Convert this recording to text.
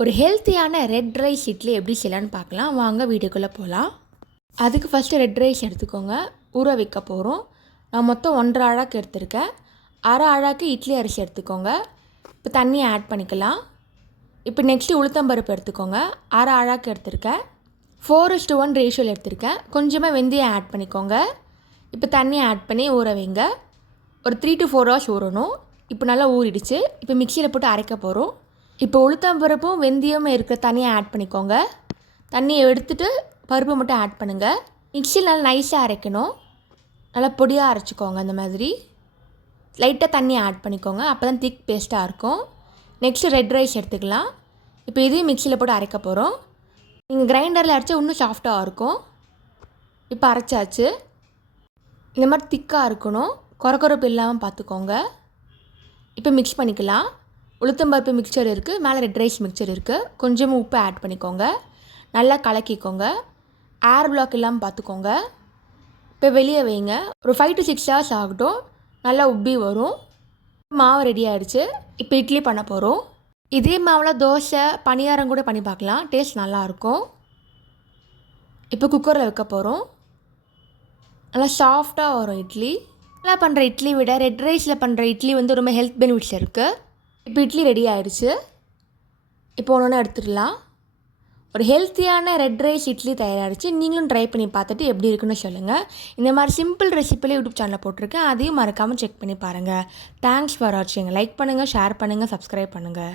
ஒரு ஹெல்த்தியான red rice idli எப்படி செய்யலான்னு பார்க்கலாம். வாங்க வீடியோக்குள்ளே போகலாம். அதுக்கு ஃபஸ்ட்டு ரெட் ரைஸ் எடுத்துக்கோங்க. ஊற வைக்க போகிறோம். நான் மொத்தம் 1.5 அழாக்கு எடுத்திருக்கேன். 1/2 அழாக்கு இட்லி அரிசி எடுத்துக்கோங்க. இப்போ தண்ணி ஆட் பண்ணிக்கலாம். இப்போ நெக்ஸ்ட்டு உளுத்தம்பருப்பு எடுத்துக்கோங்க. 1/2 அழாக்கு எடுத்திருக்கேன். 4:1 ரேஷியோவில் எடுத்திருக்கேன். கொஞ்சமாக வெந்தயம் ஆட் பண்ணிக்கோங்க. இப்போ தண்ணி ஆட் பண்ணி ஊற வைங்க. ஒரு 3 to 4 hours ஊறணும். இப்போ நல்லா ஊறிடுச்சு. இப்போ மிக்சியில் போட்டு அரைக்க போகிறோம். இப்போ உளுத்தம்பருப்பும் வெந்தயமும் இருக்கிற தண்ணியை ஆட் பண்ணிக்கோங்க. தண்ணியை எடுத்துகிட்டு பருப்பு மட்டும் ஆட் பண்ணுங்கள். மிக்சியில் நல்லா நைஸாக அரைக்கணும். நல்லா பொடியாக அரைச்சிக்கோங்க. அந்த மாதிரி லைட்டாக தண்ணி ஆட் பண்ணிக்கோங்க. அப்போ தான் திக் பேஸ்ட்டாக இருக்கும். நெக்ஸ்ட்டு ரெட் ரைஸ் எடுத்துக்கலாம். இப்போ இதையும் மிக்சியில் போட்டு அரைக்க போகிறோம். நீங்கள் கிரைண்டரில் அரைச்சா இன்னும் சாஃப்டாக இருக்கும். இப்போ அரைச்சாச்சு. இந்த மாதிரி திக்காக இருக்கணும். கொரகொரப்பு இல்லாமல் பார்த்துக்கோங்க. இப்போ மிக்ஸ் பண்ணிக்கலாம். உளுத்தம்பருப்பு மிக்சர் இருக்குது, மேலே ரெட் ரைஸ் மிக்சர் இருக்குது. கொஞ்சமாக உப்பு ஆட் பண்ணிக்கோங்க. நல்லா கலக்கிக்கோங்க. ஏர் பிளாக் இல்லாமல் பார்த்துக்கோங்க. இப்போ வெளியே வைங்க. ஒரு 5 to 6 hours ஆகட்டும். நல்லா உப்பி வரும். மாவு ரெடி ஆகிடுச்சு. இப்போ இட்லி பண்ண போகிறோம். இதே மாவில் தோசை பணியாரம் கூட பண்ணி பார்க்கலாம். டேஸ்ட் நல்லாயிருக்கும். இப்போ குக்கரில் வைக்க போகிறோம். நல்லா சாஃப்டாக வரும் இட்லி. நல்லா பண்ணுற இட்லி விட ரெட் ரைஸில் பண்ணுற இட்லி ரொம்ப ஹெல்த் பெனிஃபிட்ஸ் இருக்குது. இப்போ இட்லி ரெடி ஆகிடுச்சு. இப்போ ஒன்று எடுத்துடலாம். ஒரு ஹெல்த்தியான ரெட் ரைஸ் இட்லி தயாராகிடுச்சு. நீங்களும் ட்ரை பண்ணி பார்த்துட்டு எப்படி இருக்குன்னு சொல்லுங்கள். இந்த மாதிரி சிம்பிள் ரெசிபியில் யூடியூப் சேனலில் போட்டிருக்கேன். அதையும் மறக்காமல் செக் பண்ணி பாருங்கள். தேங்க்ஸ் ஃபார் வாட்சிங். லைக் பண்ணுங்கள், ஷேர் பண்ணுங்கள், சப்ஸ்கிரைப் பண்ணுங்கள்.